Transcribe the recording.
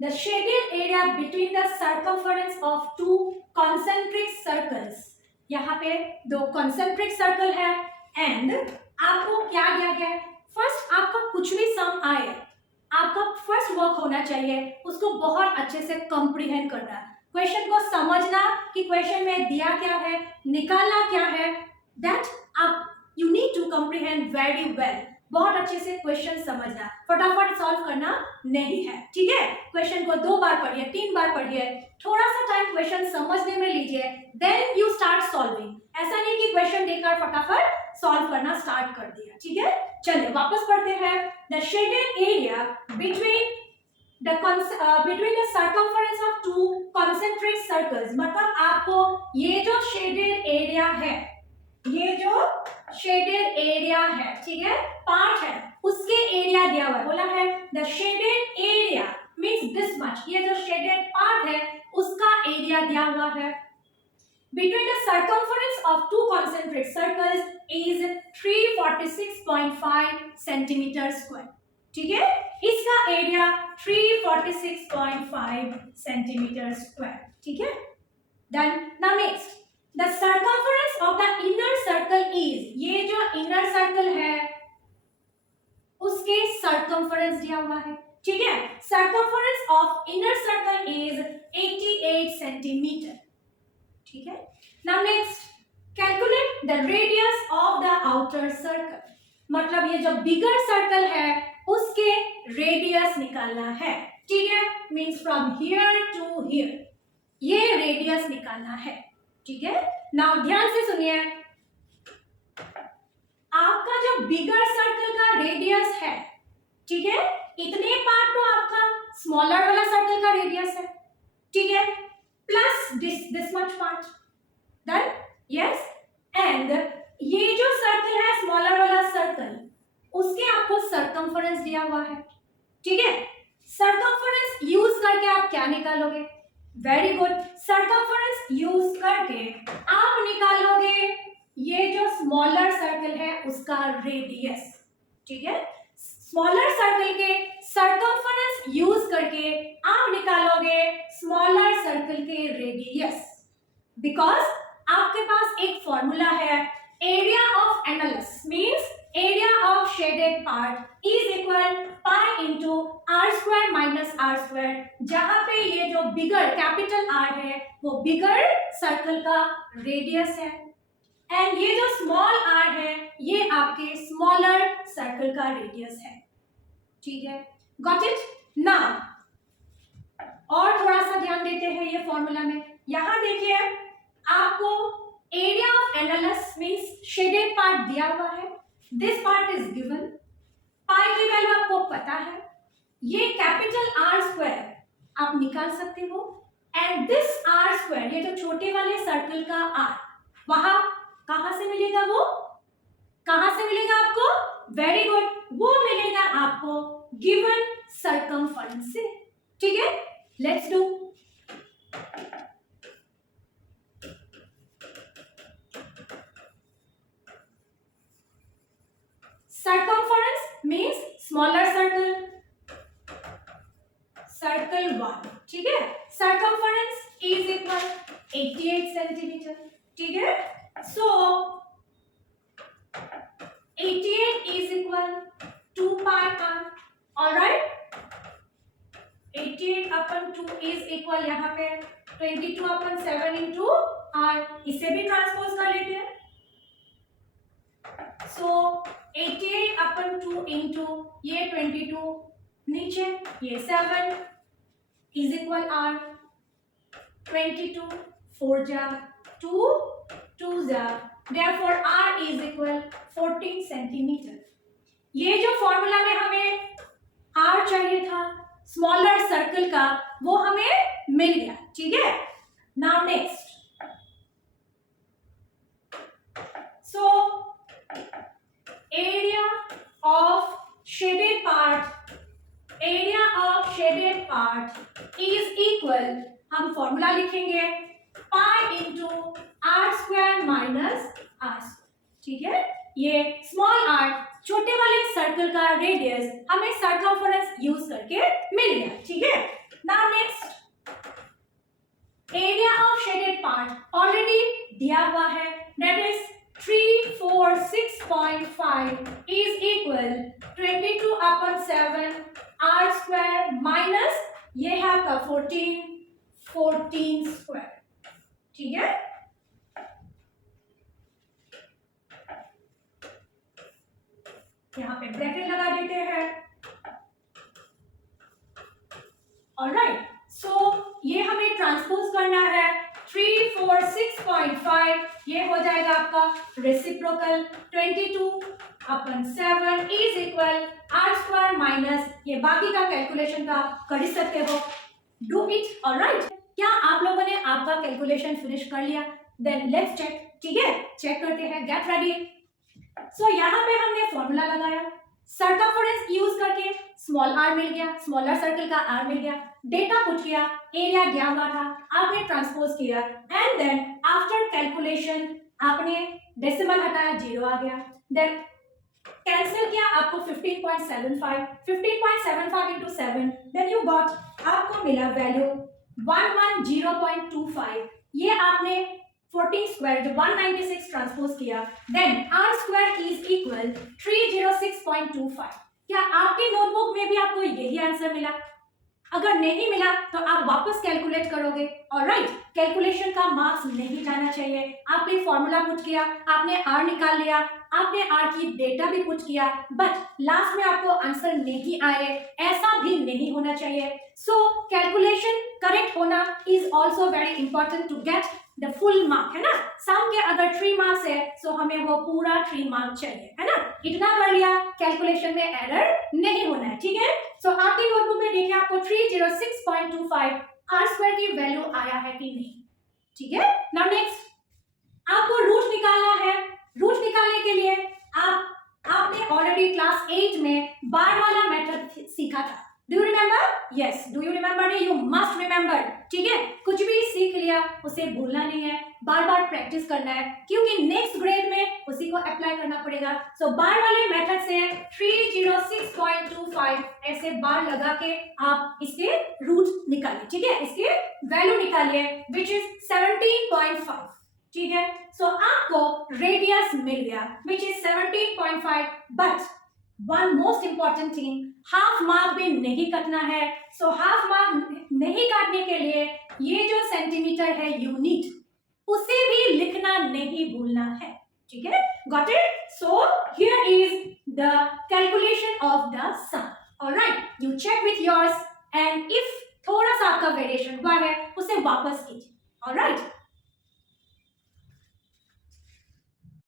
The shaded area between the circumference of to concentric circles. यहाँ पे दो concentric circle है एंड आपको क्या दिया गया है, फर्स्ट आपका कुछ भी सम आए, आपका फर्स्ट वर्क होना चाहिए उसको बहुत अच्छे से कंप्रीहेंड करना, क्वेश्चन को समझना कि क्वेश्चन में दिया क्या है, निकालना क्या है, दैट आप you need to comprehend very well. बहुत अच्छे से क्वेश्चन समझना, फटाफट सॉल्व करना नहीं है, ठीक है। क्वेश्चन को 2 बार पढ़िए, 3 बार पढ़िए, थोड़ा सा टाइम क्वेश्चन समझने में लीजिए, देन यू स्टार्ट सॉल्विंग। ऐसा नहीं कि क्वेश्चन देखकर फटाफट सॉल्व करना स्टार्ट कर दिया, ठीक है। चलिए वापस पढ़ते हैं। The shaded area between the circumference of to concentric circles, मतलब आपको ये जो शेडेड एरिया है, ये जो शेडेड एरिया है, ठीक है, पार्ट है, उसके एरिया दिया हुआ है, बोला है the shaded area means this much, ये जो शेडेड पार्ट है उसका एरिया दिया हुआ है between the circumference of two concentric circles is 346.5 centimeter square, ठीक है। इसका एरिया 346.5 सेंटीमीटर स्क्वायर, ठीक है। Then now next, the circumference of the inner circle is, ये जो इनर सर्कल है उसके सर्कमफरेंस दिया हुआ है, ठीक है। Circumference of inner circle is 88 centimetre, ठीक है। Now next, calculate the radius of the outer circle, मतलब ये जो बिगर सर्कल है उसके रेडियस निकालना है, ठीक है, means from here to here, ये रेडियस निकालना है, ठीक है। नाउ ध्यान से सुनिए, आपका जो बिगर सर्कल का रेडियस है, ठीक है, इतने पार्ट तो आपका स्मॉलर वाला सर्कल का रेडियस है, ठीक है, plus this much part, then yes, and ये जो सर्कल है स्मॉलर वाला सर्कल, उसके आपको सर्कमफरेंस दिया हुआ है, ठीक है। सर्कमफरेंस यूज करके आप क्या निकालोगे, वेरी गुड, सर्कमफरेंस यूज करके आप निकालोगे ये जो स्मॉलर सर्कल है उसका रेडियस, ठीक है। स्मॉलर सर्कल के सर्कमफरेंस यूज करके आप निकालोगे स्मॉलर सर्कल के रेडियस, बिकॉज आपके पास एक फॉर्मूला है, area of annulus means area of shaded part is equal pi into R square minus R square, जहां पे ये जो बिगर कैपिटल आर है वो बिगर सर्कल का रेडियस है एंड ये जो स्मॉल आर है ये आपके स्मॉलर सर्कल का रेडियस है, ठीक है। Got it? नाउ और थोड़ा सा ध्यान देते हैं ये फॉर्मूला में, यहां देखिए आपको area of annulus means shaded part दिया हुआ है, दिस पार्ट इज गिवन, पाई की वैल्यू आपको पता है, ये कैपिटल आर स्क्वायर आप निकाल सकते हो एंड दिस आर स्क्वायर, ये जो छोटे वाले सर्कल का आर, वहां कहां से मिलेगा, वो कहां से मिलेगा आपको, वेरी गुड, वो मिलेगा आपको गिवन सर्कमफरेंस से, ठीक है। Let's do, circumference means smaller circle, circle 1, ठीक है, circumference is equal 88 सेंटीमीटर, ठीक है। so 88 is equal 2 pi r, alright, 88 upon 2 is equal यहाँ पे 22 अपन 7 into r, इसे भी ट्रांसपोज कर लेते हैं, so 88 अपन 2 into ये 22 नीचे ये 7 is equal r, 22 4 जा 2 2 जा, therefore r is equal 14 centimetre. ये जो फॉर्मूला में हमें r चाहिए था स्मॉलर सर्कल का वो हमें मिल गया, ठीक है। Now next, so area of shaded part, area of shaded part is equal, हम फॉर्मूला लिखेंगे pi into R square minus R square, ठीक है। ये स्मॉल आर छोटे वाले सर्कल का रेडियस हमें सर्कमफरेंस यूज करके मिल गया, ठीक है। माइनस ये है आपका 14 स्क्वायर, ठीक है। यहाँ पे ब्रैकेट लगा देते हैं। ऑलराइट, सो ये हमें ट्रांसपोज करना है 346.5, ये हो जाएगा आपका reciprocal 22/7 is equal R square minus ये बाकी का कैलकुलेशन का आप कर ही सकते हो, डू इट। ऑलराइट, क्या आप लोगों ने आपका कैलकुलेशन फिनिश कर लिया? देन लेट्स चेक, ठीक है, चेक करते हैं, गेट रेडी। सो यहाँ पे हमने फॉर्मूला लगाया, सर्कमफरेंस यूज करके स्मॉल आर मिल गया, स्मॉलर सर्कल का आर मिल गया, डेटा पुट किया, एरिया दिया हुआ था, आपने ट्रांसपोज किया एंड देन आफ्टर कैलकुलेशन आपने डेसिमल हटाया, 0 आ गया, देन कैंसिल किया, आपको 15.75 into 7, देन यू गॉट, आपको मिला वैल्यू 110.25। ये आपने 14 स्क्वायर जो 196 ट्रांसपोज किया, then R square is equal 306.25। क्या आपके नोटबुक में भी आपको यही आंसर मिला? अगर नहीं मिला तो आप वापस कैलकुलेट करोगे। ऑलराइट, कैलकुलेशन का मार्क्स नहीं जाना चाहिए। आपने फॉर्मूला पुट किया, आपने आर निकाल लिया, आपने आर की डेटा भी पुट किया, बट लास्ट में आपको आंसर नहीं आए, ऐसा भी नहीं होना चाहिए। सो कैलकुलेशन करेक्ट होना is also very important to get the full mark, है ना। सम के अगर 3 मार्क्स है सो हमें वो पूरा 3 मार्क चाहिए, है ना। इतना कर लिया, कैलकुलेशन में एरर नहीं होना है, ठीक है। सो आपकी नोटबुक में देखिए आपको 306.25 आर स्क्वायर की वैल्यू आया है कि नहीं, ठीक है। नाउ नेक्स्ट आपको रूट निकालना है। रूट निकालने के लिए आपने ऑलरेडी क्लास 8 में बार वाला मेथड सीखा था। Do you remember? Yes, do you remember? You must remember, ठीक है। कुछ भी सीख लिया उसे भूलना नहीं है, बार बार प्रैक्टिस करना है, क्योंकि नेक्स्ट ग्रेड में उसी को अप्लाई करना पड़ेगा। सो बार वाले मेथड से 306.25 ऐसे बार लगा के आप इसके रूट निकालिए, ठीक है, इसके वैल्यू निकालिए विच इज 17.5, ठीक है। सो आपको रेडियस मिल गया which is 17.5, but one most important thing, half mark भी नहीं कटना है। सो हाफ मार्क नहीं काटने के लिए ये जो सेंटीमीटर है यूनिट, उसे भी लिखना नहीं भूलना है, ठीक है। Got it? So here is the calculation of the sum. Alright, you check with yours and if थोड़ा सा आपका वेरिएशन हुआ है उसे वापस कीजिए। ऑलराइट,